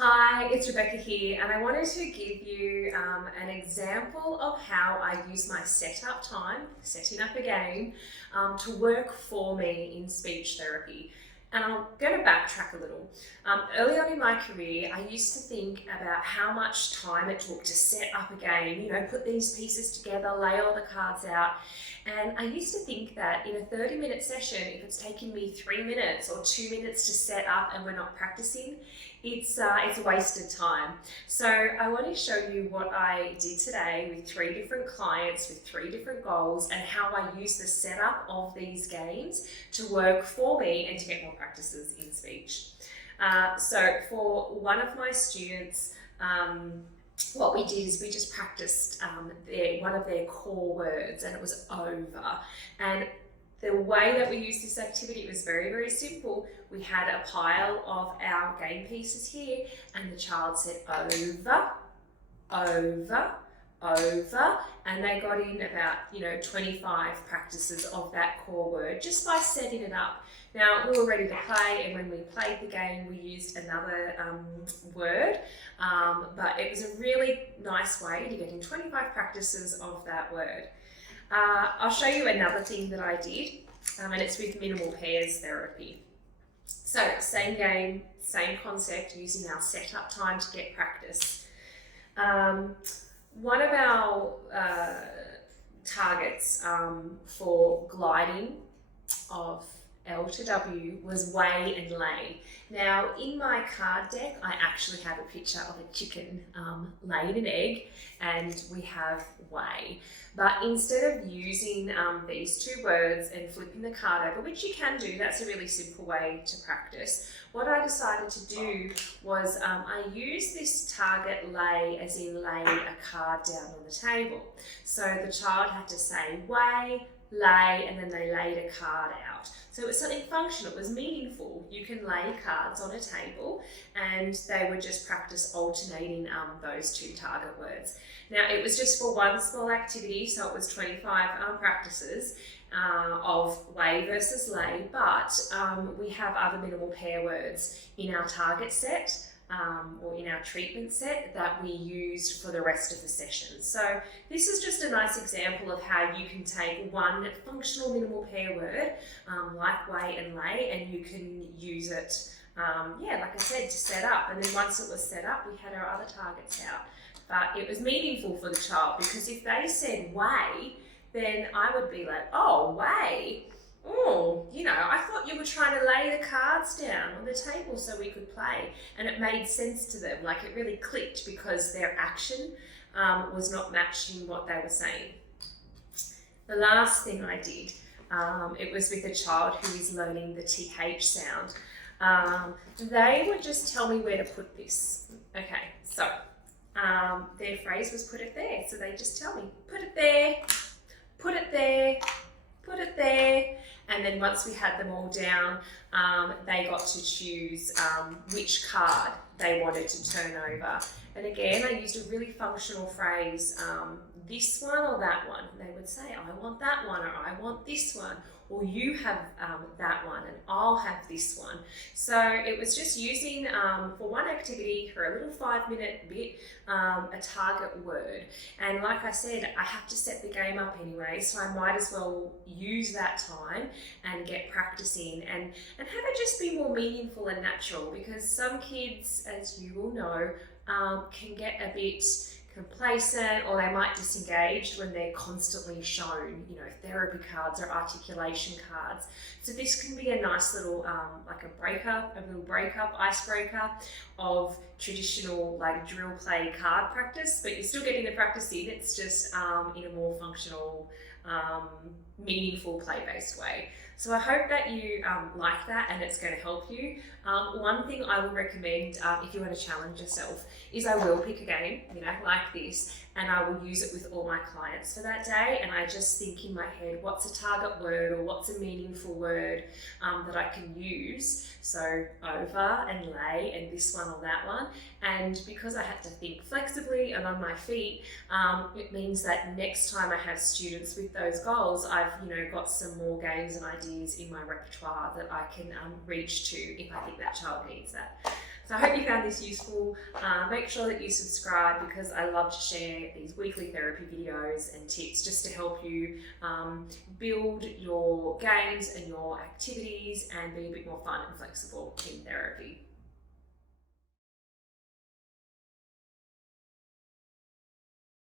Hi, it's Rebecca here, and I wanted to give you an example of how I use my setup time, setting up a game, to work for me in speech therapy. And I'm going to backtrack a little. Early on in my career, I used to think about how much time it took to set up a game, put these pieces together, lay all the cards out. And I used to think that in a 30-minute session, if it's taking me 3 minutes or 2 minutes to set up and we're not practicing, it's a wasted time. So I want to show you what I did today with 3 different clients with 3 different goals and how I use the setup of these games to work for me and to get more practices in speech. So for one of my students, what we did is we just practiced one of their core words, and it was over. And the way that we used this activity was very, very simple. We had a pile of our game pieces here, and the child said over, over, over, and they got in about 25 practices of that core word just by setting it up. Now we were ready to play, and when we played the game we used another word, but it was a really nice way to get in 25 practices of that word. I'll show you another thing that I did, and it's with minimal pairs therapy. So same game, same concept, using our setup time to get practice. One of our targets for gliding of L to W was weigh and lay. Now in my card deck I actually have a picture of a chicken laying an egg, and we have weigh. But instead of using these 2 words and flipping the card over, which you can do, that's a really simple way to practice, what I decided to do was I used this target lay as in lay a card down on the table. So the child had to say weigh, lay, and then they laid a card out. So it was something functional, it was meaningful. You can lay cards on a table, and they would just practice alternating those 2 target words. Now it was just for one small activity, so it was 25 practices of weigh versus lay, but we have other minimal pair words in our target set, or in our treatment set that we used for the rest of the session. So this is just a nice example of how you can take one functional minimal pair word, like weigh and lay, and you can use it, like I said, to set up. And then once it was set up, we had our other targets out. But it was meaningful for the child, because if they said weigh, then I would be like, oh, weigh? Oh, I thought you were trying to lay the cards down on the table so we could play. And it made sense to them, like it really clicked, because their action was not matching what they were saying. The last thing I did, it was with a child who is learning the TH sound. They would just tell me where to put this. Okay, so their phrase was put it there. So they just tell me, put it there, put it there, put it there. And then once we had them all down, they got to choose which card they wanted to turn over. And again, I used a really functional phrase, this one or that one. And they would say, I want that one, or I want this one, or you have that one, and I'll have this one. So it was just using, for one activity, for a little 5-minute bit, a target word. And like I said, I have to set the game up anyway, so I might as well use that time and get practice in and have it just be more meaningful and natural, because some kids, as you will know, can get a bit complacent, or they might disengage when they're constantly shown, therapy cards or articulation cards. So this can be a nice little, like a little breakup, icebreaker of traditional like drill play card practice, but you're still getting the practice in, it's just in a more functional, meaningful play-based way. So I hope that you like that and it's going to help you. One thing I would recommend if you want to challenge yourself is I will pick a game, like this, and I will use it with all my clients for that day, and I just think in my head, what's a target word or what's a meaningful word that I can use? So over and lay and this one or that one. And because I have to think flexibly and on my feet, it means that next time I have students with those goals, I've got some more games and ideas in my repertoire that I can reach to if I think that child needs that. So I hope you found this useful. Make sure that you subscribe, because I love to share these weekly therapy videos and tips just to help you build your games and your activities and be a bit more fun and flexible in therapy.